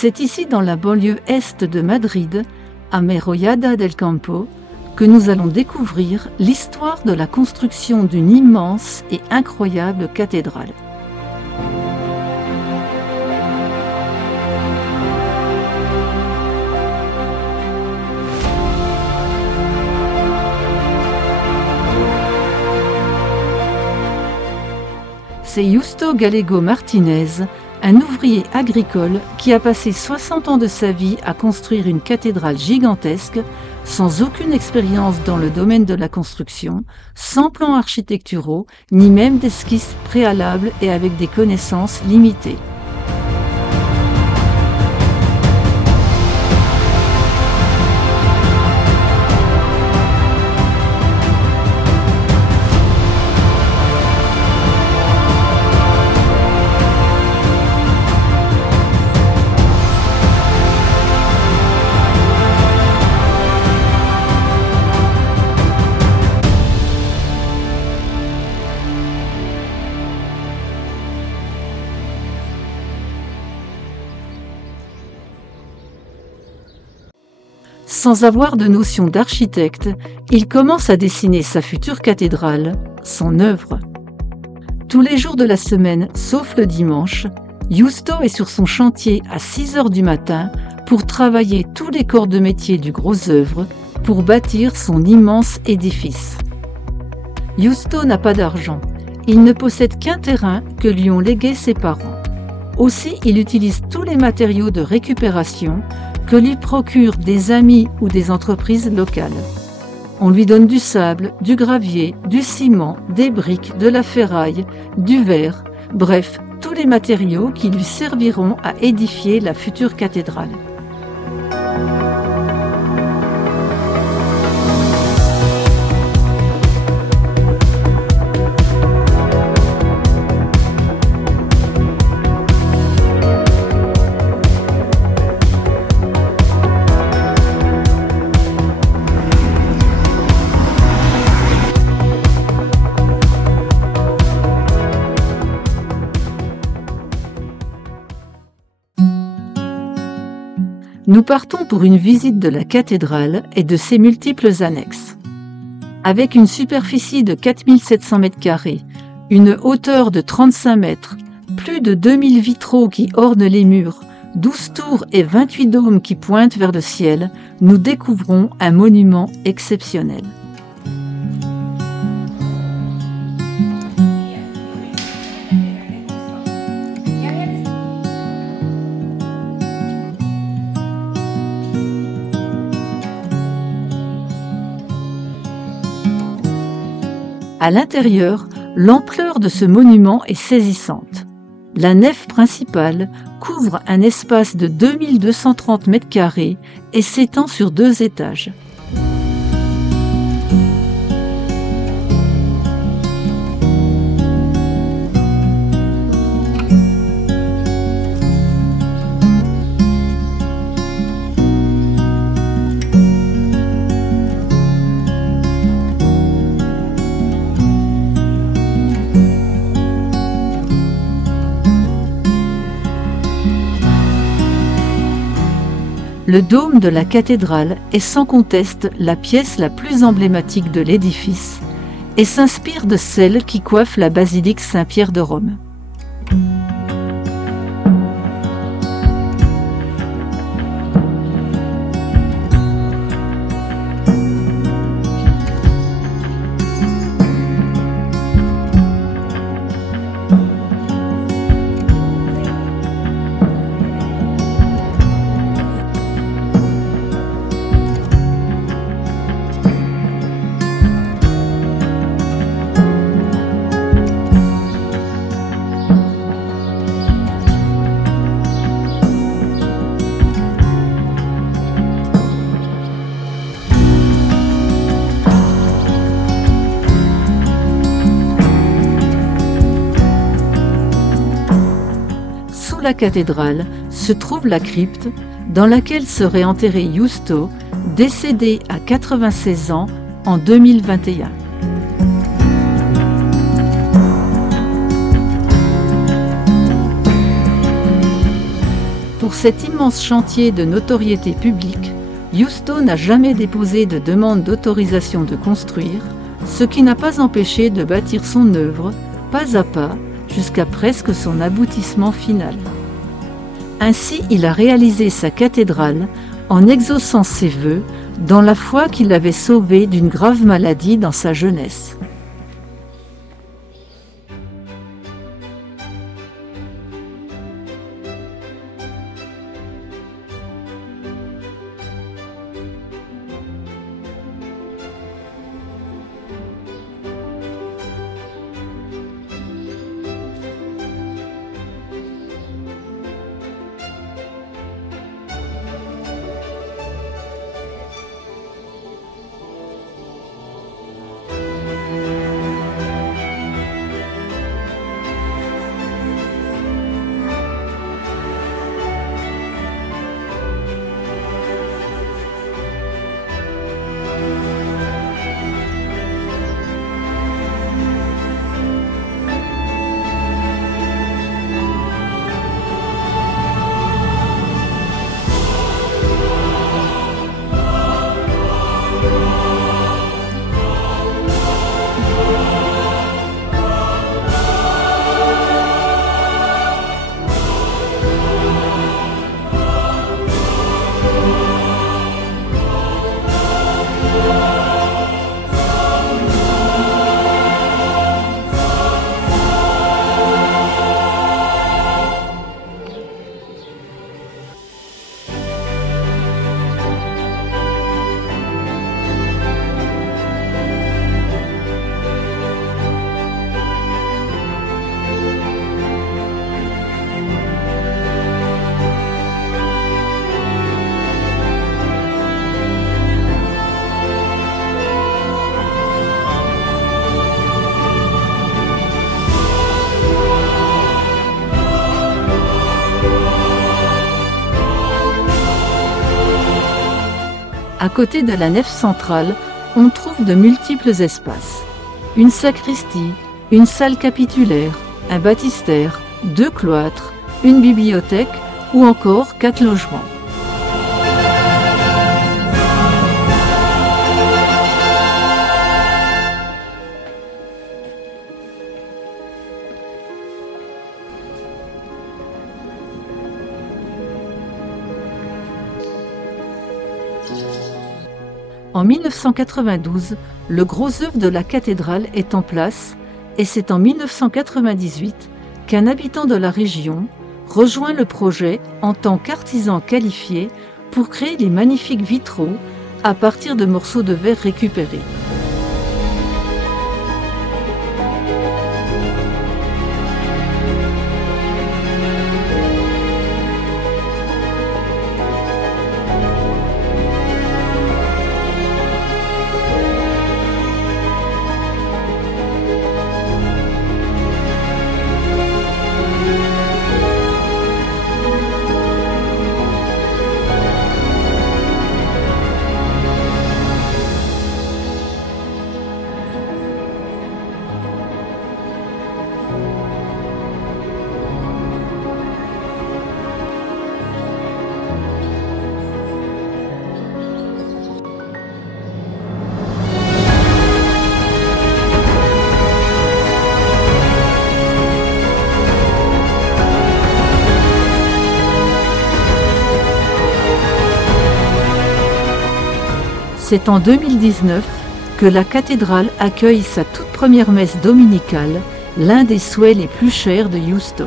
C'est ici, dans la banlieue est de Madrid, à Merollada del Campo, que nous allons découvrir l'histoire de la construction d'une immense et incroyable cathédrale. C'est Justo Gallego Martinez, un ouvrier agricole qui a passé 60 ans de sa vie à construire une cathédrale gigantesque, sans aucune expérience dans le domaine de la construction, sans plans architecturaux, ni même d'esquisses préalables et avec des connaissances limitées. Sans avoir de notion d'architecte, il commence à dessiner sa future cathédrale, son œuvre. Tous les jours de la semaine, sauf le dimanche, Justo est sur son chantier à 6 h du matin pour travailler tous les corps de métier du gros œuvre pour bâtir son immense édifice. Justo n'a pas d'argent. Il ne possède qu'un terrain que lui ont légué ses parents. Aussi, il utilise tous les matériaux de récupération que lui procurent des amis ou des entreprises locales. On lui donne du sable, du gravier, du ciment, des briques, de la ferraille, du verre, bref, tous les matériaux qui lui serviront à édifier la future cathédrale. Nous partons pour une visite de la cathédrale et de ses multiples annexes. Avec une superficie de 4700 m², une hauteur de 35 mètres, plus de 2000 vitraux qui ornent les murs, 12 tours et 28 dômes qui pointent vers le ciel, nous découvrons un monument exceptionnel. À l'intérieur, l'ampleur de ce monument est saisissante. La nef principale couvre un espace de 2230 m² et s'étend sur 2 étages. Le dôme de la cathédrale est sans conteste la pièce la plus emblématique de l'édifice et s'inspire de celle qui coiffe la basilique Saint-Pierre de Rome. La cathédrale se trouve la crypte dans laquelle serait enterré Justo, décédé à 96 ans en 2021. Pour cet immense chantier de notoriété publique, Giusto n'a jamais déposé de demande d'autorisation de construire, ce qui n'a pas empêché de bâtir son œuvre, pas à pas, jusqu'à presque son aboutissement final. Ainsi, il a réalisé sa cathédrale en exaucant ses vœux, dans la foi qu'il l'avait sauvé d'une grave maladie dans sa jeunesse. À côté de la nef centrale, on trouve de multiples espaces. Une sacristie, une salle capitulaire, un baptistère, 2 cloîtres, une bibliothèque ou encore 4 logements. En 1992, le gros œuvre de la cathédrale est en place et c'est en 1998 qu'un habitant de la région rejoint le projet en tant qu'artisan qualifié pour créer les magnifiques vitraux à partir de morceaux de verre récupérés. C'est en 2019 que la cathédrale accueille sa toute première messe dominicale, l'un des souhaits les plus chers de Giusto.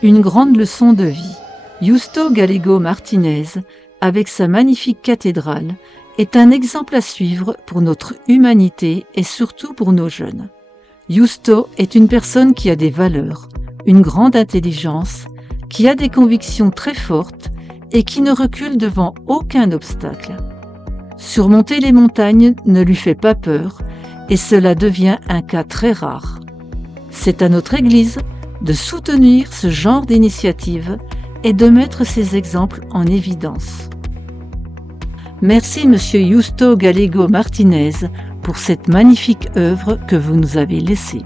Une grande leçon de vie. Giusto Gallego Martinez, avec sa magnifique cathédrale, est un exemple à suivre pour notre humanité et surtout pour nos jeunes. Giusto est une personne qui a des valeurs, une grande intelligence, qui a des convictions très fortes et qui ne recule devant aucun obstacle. Surmonter les montagnes ne lui fait pas peur et cela devient un cas très rare. C'est à notre Église de soutenir ce genre d'initiative et de mettre ces exemples en évidence. Merci Monsieur Justo Gallego Martinez pour cette magnifique œuvre que vous nous avez laissée.